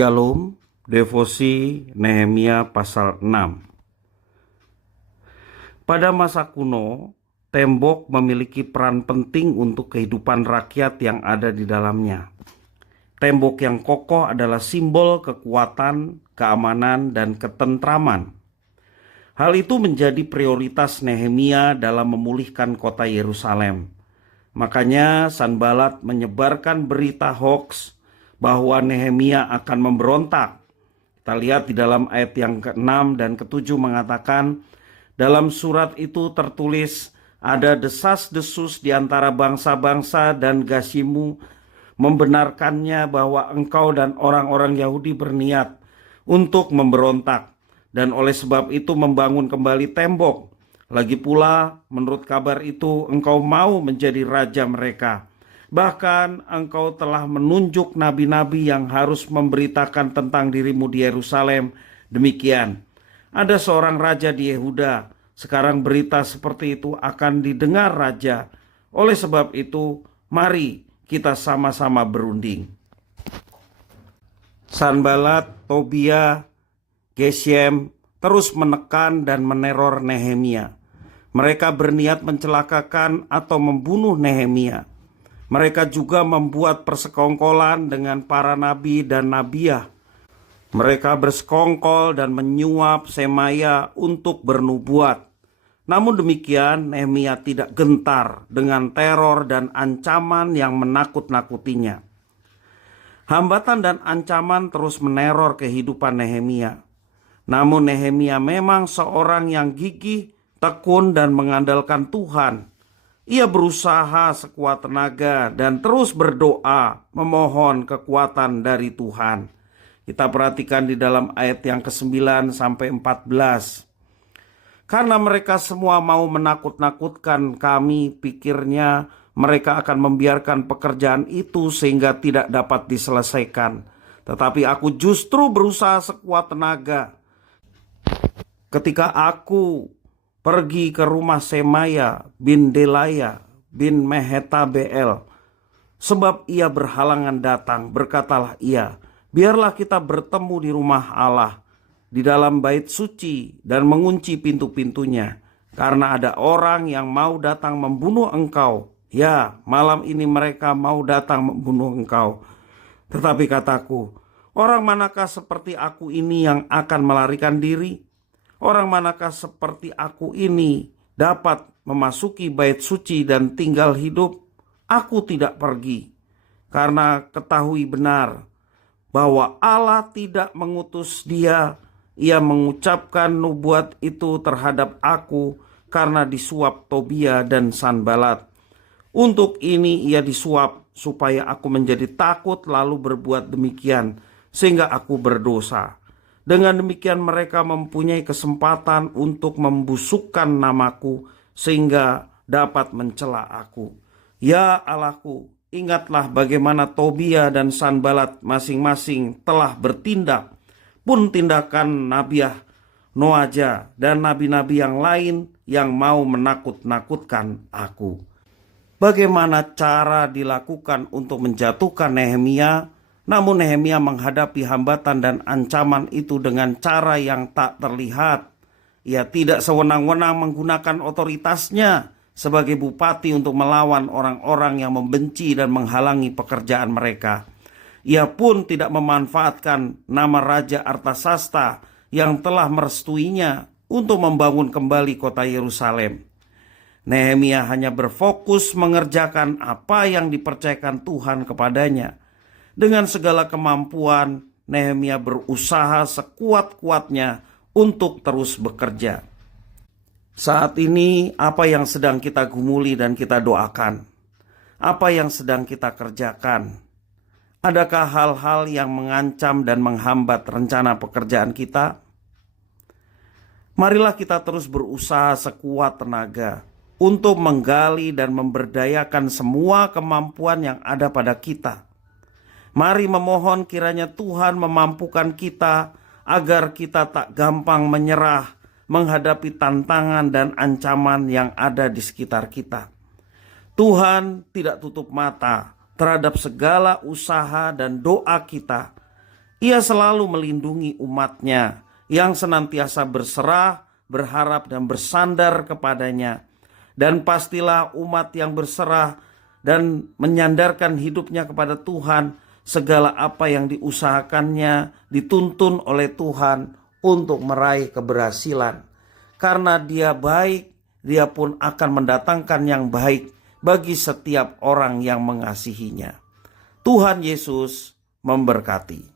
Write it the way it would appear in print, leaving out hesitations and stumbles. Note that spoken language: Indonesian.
Shalom, devosi Nehemia pasal 6. Pada masa kuno, tembok memiliki peran penting untuk kehidupan rakyat yang ada di dalamnya. Tembok yang kokoh adalah simbol kekuatan, keamanan, dan ketentraman. Hal itu menjadi prioritas Nehemia dalam memulihkan kota Yerusalem. Makanya Sanbalat menyebarkan berita hoaks bahwa Nehemia akan memberontak. Kita lihat di dalam ayat yang ke-6 dan ke-7 mengatakan, dalam surat itu tertulis, ada desas-desus di antara bangsa-bangsa dan Gasimu membenarkannya bahwa engkau dan orang-orang Yahudi berniat untuk memberontak, dan oleh sebab itu membangun kembali tembok. Lagi pula, menurut kabar itu, engkau mau menjadi raja mereka. Bahkan engkau telah menunjuk nabi-nabi yang harus memberitakan tentang dirimu di Yerusalem. Demikian, ada seorang raja di Yehuda. Sekarang berita seperti itu akan didengar raja. Oleh sebab itu, mari kita sama-sama berunding. Sanbalat, Tobia, Geshem terus menekan dan meneror Nehemia. Mereka berniat mencelakakan atau membunuh Nehemia. Mereka juga membuat persekongkolan dengan para nabi dan nabiah. Mereka bersekongkol dan menyuap Semaya untuk bernubuat. Namun demikian, Nehemia tidak gentar dengan teror dan ancaman yang menakut-nakutinya. Hambatan dan ancaman terus meneror kehidupan Nehemia. Namun Nehemia memang seorang yang gigih, tekun, dan mengandalkan Tuhan. Ia berusaha sekuat tenaga dan terus berdoa memohon kekuatan dari Tuhan. Kita perhatikan di dalam ayat yang ke-9 sampai 14. Karena mereka semua mau menakut-nakutkan kami, pikirnya mereka akan membiarkan pekerjaan itu sehingga tidak dapat diselesaikan. Tetapi aku justru berusaha sekuat tenaga. Ketika aku pergi ke rumah Semaya bin Delaya bin Mehetabeel, sebab ia berhalangan datang, berkatalah ia, biarlah kita bertemu di rumah Allah, di dalam bait suci, dan mengunci pintu-pintunya, karena ada orang yang mau datang membunuh engkau. Ya, malam ini mereka mau datang membunuh engkau. Tetapi kataku, orang manakah seperti aku ini yang akan melarikan diri? Orang manakah seperti aku ini dapat memasuki bait suci dan tinggal hidup? Aku tidak pergi, karena ketahui benar bahwa Allah tidak mengutus dia. Ia mengucapkan nubuat itu terhadap aku karena disuap Tobia dan Sanbalat. Untuk ini ia disuap supaya aku menjadi takut lalu berbuat demikian, sehingga aku berdosa. Dengan demikian mereka mempunyai kesempatan untuk membusukkan namaku sehingga dapat mencela aku. Ya Allahku, ingatlah bagaimana Tobia dan Sanbalat masing-masing telah bertindak, pun tindakan Nabiah, Noaja, dan nabi-nabi yang lain yang mau menakut-nakutkan aku. Bagaimana cara dilakukan untuk menjatuhkan Nehemia? Namun Nehemia menghadapi hambatan dan ancaman itu dengan cara yang tak terlihat. Ia tidak sewenang-wenang menggunakan otoritasnya sebagai bupati untuk melawan orang-orang yang membenci dan menghalangi pekerjaan mereka. Ia pun tidak memanfaatkan nama Raja Artasasta yang telah merestuinya untuk membangun kembali kota Yerusalem. Nehemia hanya berfokus mengerjakan apa yang dipercayakan Tuhan kepadanya. Dengan segala kemampuan, Nehemia berusaha sekuat-kuatnya untuk terus bekerja. Saat ini, apa yang sedang kita gumuli dan kita doakan? Apa yang sedang kita kerjakan? Adakah hal-hal yang mengancam dan menghambat rencana pekerjaan kita? Marilah kita terus berusaha sekuat tenaga untuk menggali dan memberdayakan semua kemampuan yang ada pada kita. Mari memohon kiranya Tuhan memampukan kita agar kita tak gampang menyerah menghadapi tantangan dan ancaman yang ada di sekitar kita. Tuhan tidak tutup mata terhadap segala usaha dan doa kita. Ia selalu melindungi umatnya yang senantiasa berserah, berharap dan bersandar kepadanya. Dan pastilah umat yang berserah dan menyandarkan hidupnya kepada Tuhan, segala apa yang diusahakannya dituntun oleh Tuhan untuk meraih keberhasilan. Karena Dia baik, Dia pun akan mendatangkan yang baik bagi setiap orang yang mengasihinya. Tuhan Yesus memberkati.